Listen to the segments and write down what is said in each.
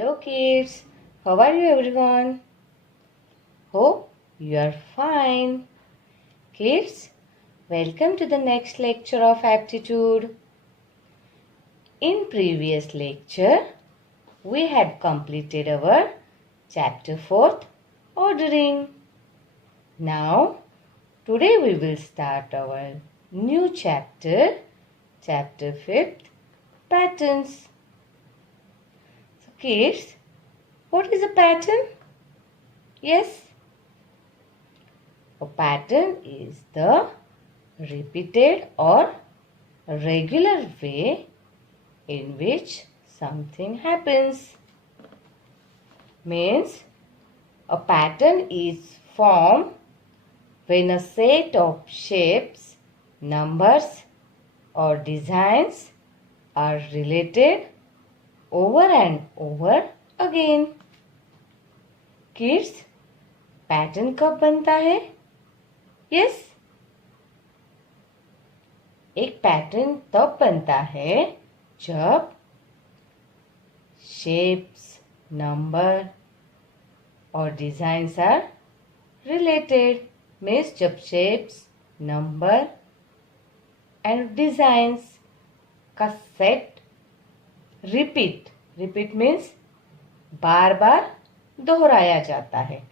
Hello kids, how are you everyone? Hope you are fine. Kids, welcome to the next lecture of aptitude. In previous lecture, we had completed our chapter 4th, ordering. Now, today we will start our new chapter, chapter 5th, patterns. So kids, what is a pattern? Yes, a pattern is the repeated or regular way in which something happens. Means a pattern is formed when a set of shapes, numbers or designs are related over and over again. Kids, pattern कब बनता है? Yes, एक pattern तब बनता है जब shapes, number और designs are related. Means जब शेप्स, नंबर एंड डिजाइन्स का सेट रिपीट मीन्स बार बार दोहराया जाता है.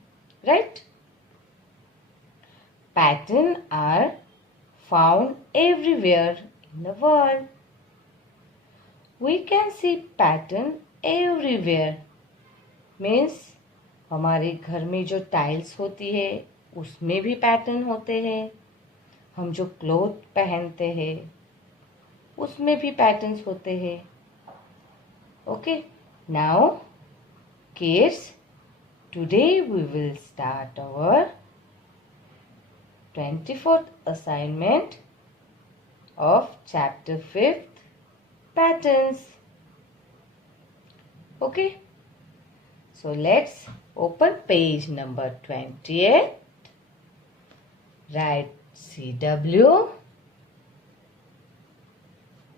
Right? Pattern are found everywhere in the world. We can see pattern everywhere. Means हमारे घर में जो टाइल्स होती है उसमें भी पैटर्न होते हैं. हम जो क्लोथ पहनते हैं उसमें भी पैटर्न्स होते हैं. Okay, now kids, today we will start our 24th assignment of chapter 5th, patterns. Okay, so let's open page number 28. Write CW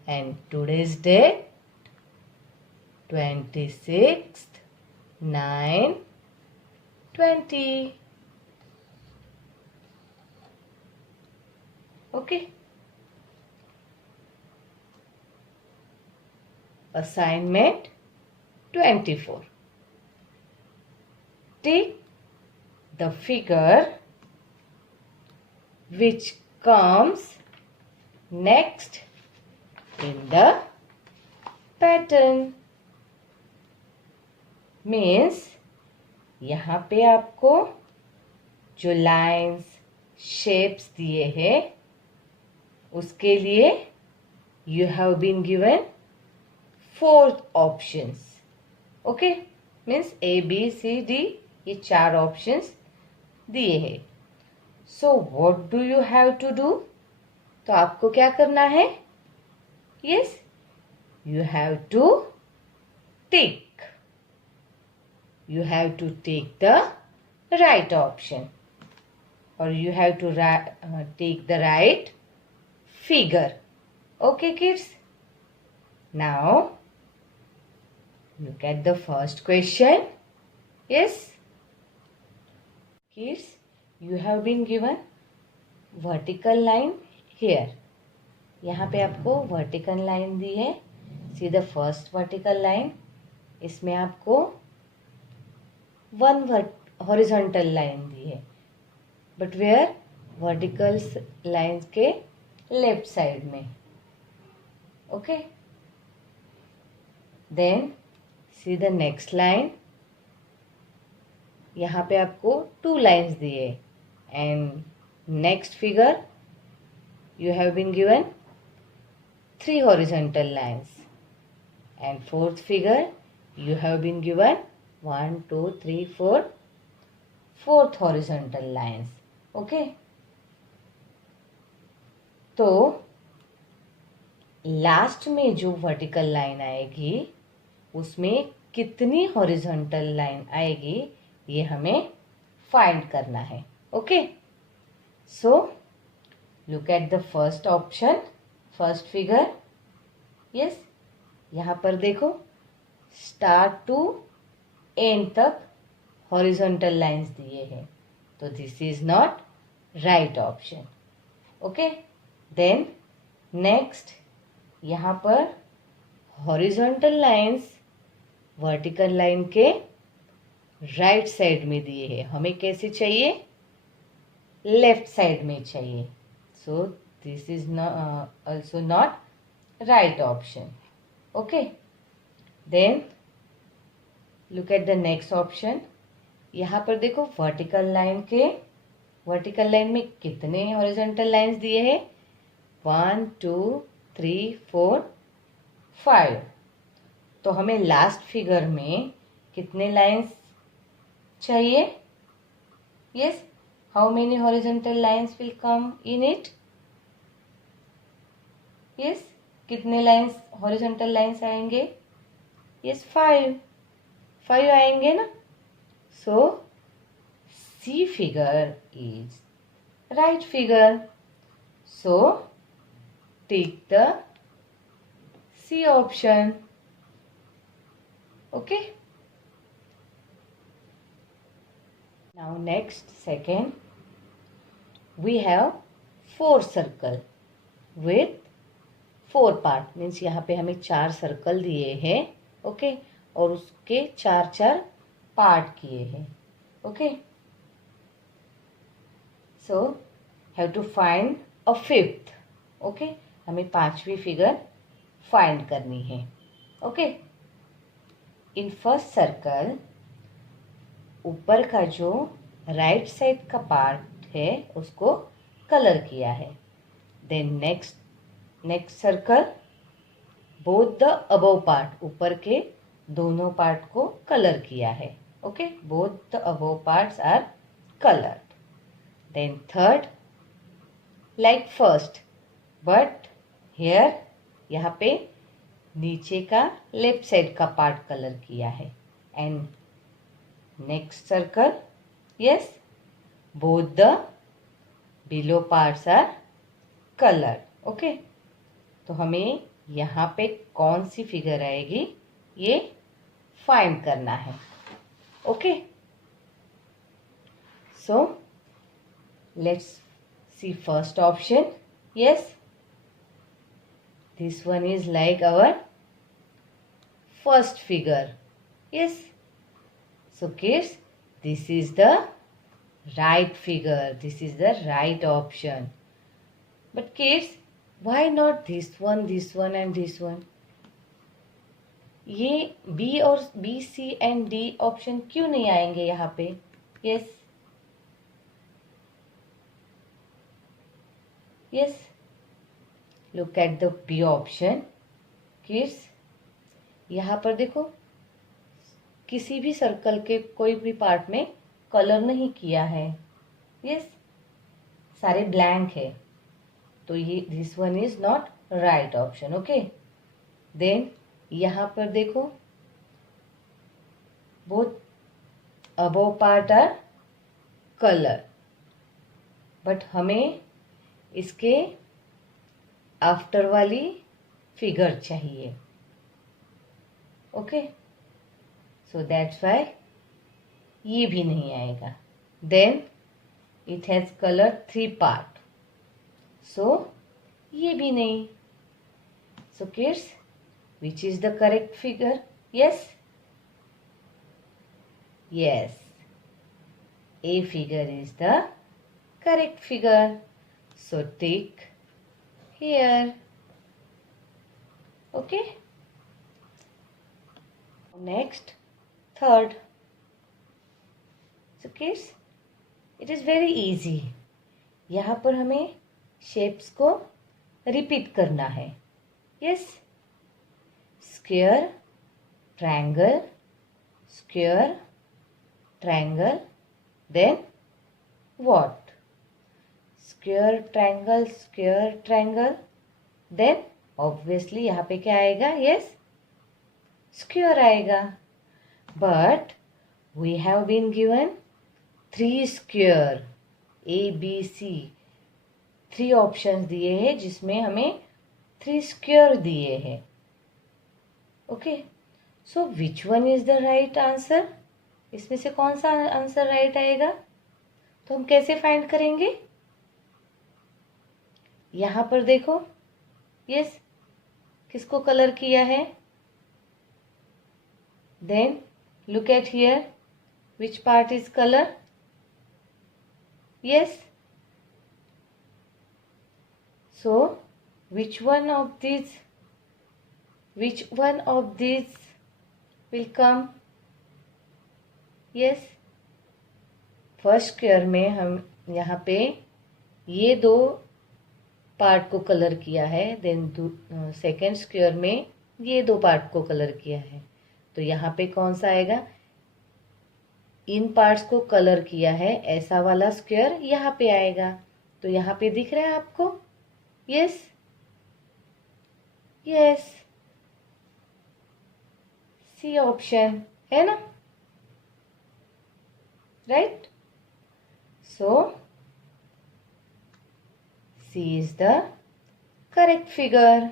and today's date 26th 9/20. Okay. Assignment 24. Take the figure which comes next in the pattern. Means यहाँ पे आपको जो lines, shapes दिए हैं उसके लिए you have been given 4 options. Okay? Means A, B, C, D ये 4 options दिए हैं. So what do you have to do? तो आपको क्या करना है? Yes, you have to tick. You have to take the right option or you have to take the right figure. Okay kids, now look at the first question. Yes kids, you have been given vertical line here. यहाँ पे आपको vertical line दी है. See the first vertical line, इसमें आपको 1 horizontal line दी है. But where? Vertical lines के left side में. Okay. Then see the next line. यहाँ पे आपको 2 lines दिए. And next figure you have been given 3 horizontal lines. And fourth figure you have been given 1, 2, 3, 4 4th horizontal lines. Okay. तो last में जो vertical line आएगी उसमें कितनी हॉरिजॉन्टल लाइन आएगी ये हमें फाइंड करना है. Okay, so look at the first option, first figure. Yes, यहाँ पर देखो, स्टार्ट टू एंड तक हॉरिजॉन्टल लाइंस दिए हैं, तो this is not right option. Okay, then next, यहाँ पर हॉरिजॉन्टल लाइंस वर्टिकल लाइन के राइट साइड में दिए हैं. हमें कैसे चाहिए? लेफ्ट साइड में चाहिए. So this is also not right option. Okay, then look at the next option. यहाँ पर देखो वर्टिकल लाइन में कितने हॉरिजॉन्टल लाइंस दिए हैं? 1 2 3 4 5. तो हमें लास्ट फिगर में कितने लाइंस चाहिए? Yes, how many horizontal lines will come in it? Yes, कितने लाइंस हॉरिजॉन्टल लाइंस आएंगे? यस, 5 आएंगे ना. So C figure is right figure. So take the C option. Okay, now next, second, we have 4 circle with 4 part. Means यहाँ पे हमें 4 circle दिए हैं. Okay, और उसके 4 पार्ट किए हैं. Okay, so have to find a 5th. Okay, हमें 5वीं फिगर फाइंड करनी है. ओके, इन फर्स्ट सर्कल ऊपर का जो राइट साइड का पार्ट है उसको कलर किया है. Then next circle both the above part, ऊपर के दोनों पार्ट को कलर किया है. Okay, both the above parts are colored. Then third, like first, but here यहाँ पे नीचे का लेफ्ट साइड का पार्ट कलर किया है. And next circle, yes, both the below parts are color. Okay, तो हमें यहाँ पे कौन सी फिगर आएगी ये फाइंड करना है. Okay, so let's see first option. Yes, this one is like our first figure. Yes, so kids, this is the right figure. This is the right option. But kids, why not this one and this one? ये B और B, C and D option क्यों नहीं आएंगे यहाँ पे? Yes, yes. Look at the B option. Kids, यहाँ पर देखो किसी भी सर्कल के कोई भी पार्ट में कलर नहीं किया है. यस, सारे ब्लैंक है, तो ये this one is not right option. Okay, then यहाँ पर देखो both above part are color, but हमें इसके आफ्टर वाली फिगर चाहिए. ओके, सो दैट्स वाई ये भी नहीं आएगा. Then it has colour 3 part, so ये भी नहीं. So kids, which is the correct figure? Yes, yes, A figure is the correct figure. So tick here. Okay. Next, third. So kids, it is very easy. यहाँ पर हमें shapes को repeat करना है. Yes, square, triangle, square, triangle, then what? Square, triangle, square, triangle, then obviously यहाँ पे क्या आएगा? यस, स्क्वायर आएगा. But we have been given 3 square, A B C, 3 options दिए हैं जिसमें हमें 3 स्क्वायर दिए हैं. Okay, so which one is the right answer? इसमें से कौन सा आंसर राइट आएगा? तो हम कैसे फाइंड करेंगे? यहां पर देखो, यस, किसको कलर किया है? Then look at here, which part is color? Yes, so which one of these will come? Yes, first square में हम यहाँ पे ये दो पार्ट को कलर किया है, देन सेकेंड स्क्वायर में ये दो पार्ट को कलर किया है। तो यहाँ पे कौन सा आएगा? इन पार्ट्स को कलर किया है ऐसा वाला स्क्वायर यहाँ पे आएगा। तो यहाँ पे दिख रहा है आपको? यस, यस, सी ऑप्शन है ना, right? So C is the correct figure.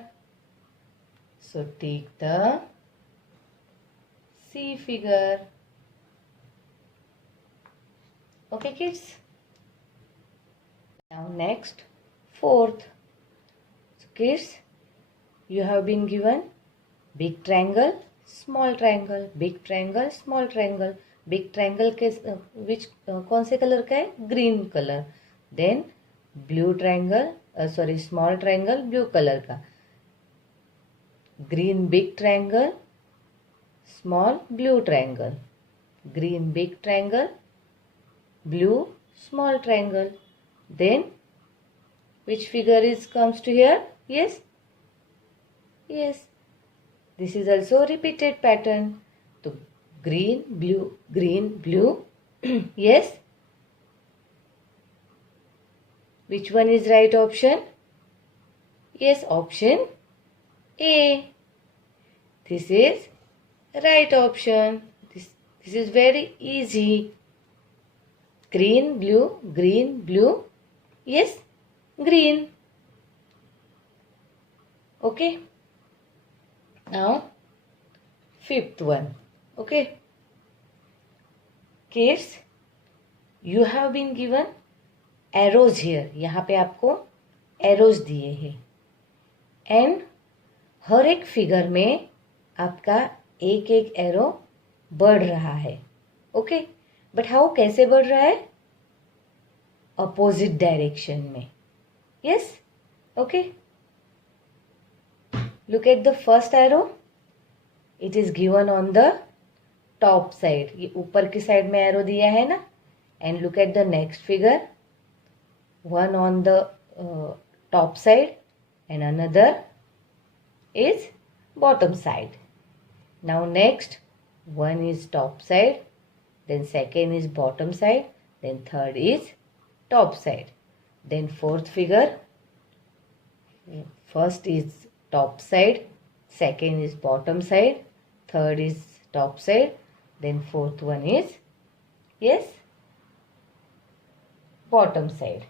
So take the C figure. Okay, kids? Now next, fourth. So kids, you have been given big triangle, small triangle, big triangle, small triangle. Big triangle के which कौन से colour का है? Green colour. Then blue triangle, sorry small triangle blue colour का. Green big triangle, small blue triangle. Green big triangle, blue small triangle. Then which figure is comes to here? Yes, yes, this is also repeated pattern. So green blue yes, which one is right option? Yes, option A. This is right option. This is very easy. Green blue yes, green. Okay, now fifth one. Okay, kids, you have been given arrows here. यहाँ पे आपको arrows दिए हैं and हर एक figure में आपका एक एक एरो बढ़ रहा है. ओके, बट हाउ, कैसे बढ़ रहा है? अपोजिट डायरेक्शन में. Yes, okay. Look at the first arrow. It is given on the top side. ये ऊपर की साइड में एरो दिया है ना. And look at the next figure. One on the top side and another is bottom side. Now next, one is top side, then second is bottom side, then third is top side. Then fourth figure, first is top side, second is bottom side, third is top side, then fourth one is, yes, bottom side.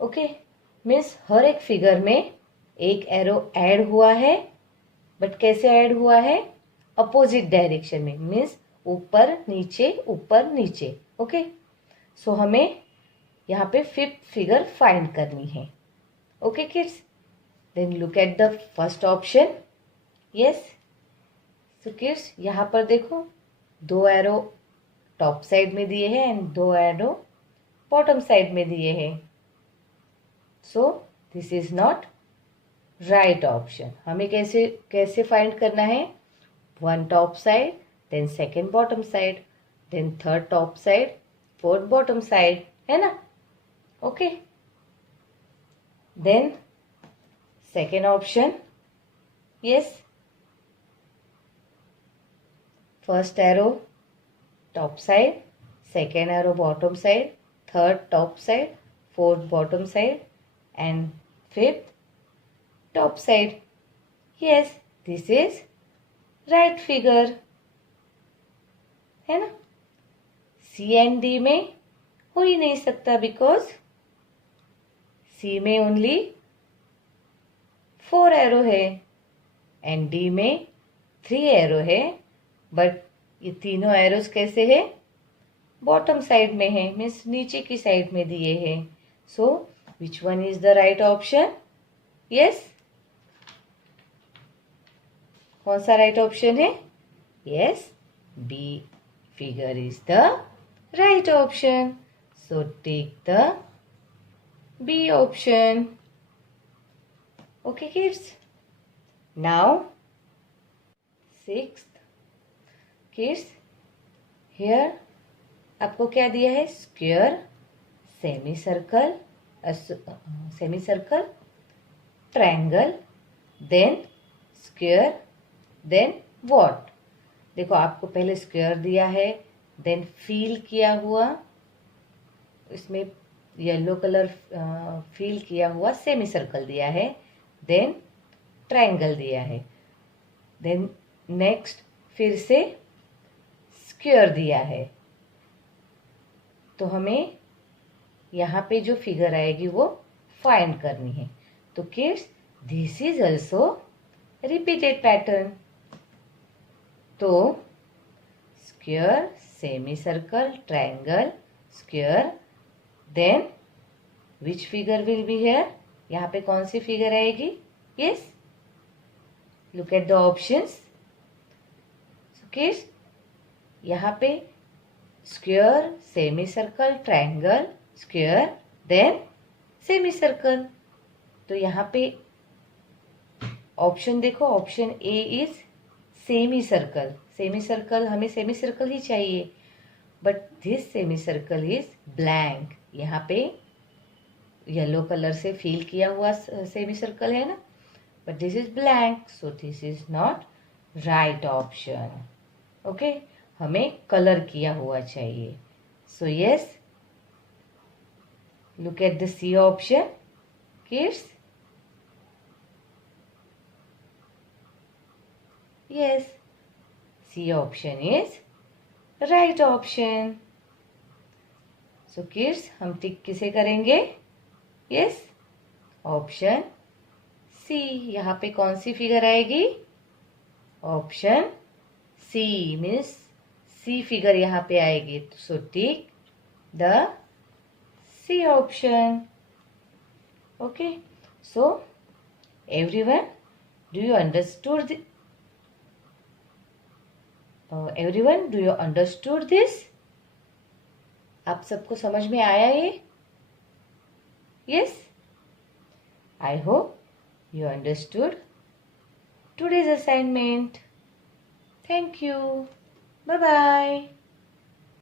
Okay, means हर एक figure में एक arrow add हुआ है, but कैसे add हुआ है? Opposite direction में. मीन्स ऊपर नीचे. ओके, सो हमें यहाँ पे फिफ्थ फिगर फाइंड करनी है. Okay kids, then look at the first option. Yes, so kids यहाँ पर देखो, दो एरो टॉप साइड में दिए हैं एंड दो एरो बॉटम साइड में दिए हैं. So this is not right option. हमें कैसे फाइंड करना है? One top side, then second bottom side, then third top side, fourth bottom side, है ना. Okay, then second option. Yes, first arrow top side, second arrow bottom side, third top side, fourth bottom side and fifth top side. Yes, this is right figure, है ना. C and D में हो ही नहीं सकता, because C में only 4 arrow है and D में 3 arrow है, बट ये तीनों एरोज कैसे है? बॉटम साइड में है, मीन्स नीचे की साइड में दिए हैं. So which one is the right option? Yes, कौन सा राइट ऑप्शन है? Yes, B figure is the right option. So take the B option. Okay kids, now sixth kids, here आपको क्या दिया है? Square, semi circle, triangle, then square, then what. देखो आपको पहले स्क्वायर दिया है, देन फिल किया हुआ, इसमें येलो कलर फिल किया हुआ सेमी सर्कल दिया है, देन ट्रायंगल दिया है, देन नेक्स्ट फिर से स्क्वायर दिया है. तो हमें यहाँ पे जो फिगर आएगी वो फाइंड करनी है. तो kids, this is also repeated pattern. तो square, semi circle, triangle, square, then which figure will be here? यहाँ पे कौन सी फिगर आएगी? Yes, look at the options. So kids, यहाँ पे square, semi circle, triangle, square, then semi circle. तो यहाँ पे ऑप्शन देखो, option A is semi circle. Semi circle, हमें सेमी सर्कल ही चाहिए, but this semi circle is blank. यहाँ पे येलो कलर से फिल किया हुआ सेमी सर्कल है ना, but this is blank, so this is not right option. Okay, हमें कलर किया हुआ चाहिए. So yes, look at the C option kids. Yes, C option is right option. So kids, हम tick किसे करेंगे? Yes, option C. यहाँ पे कौन सी फिगर आएगी? Option C, means C figure यहाँ पे आएगी. So tick the C option. Okay, so everyone, do you understood everyone, do you understood this? आप सबको समझ में आया ये? Yes, I hope you understood today's assignment. Thank you. Bye-bye.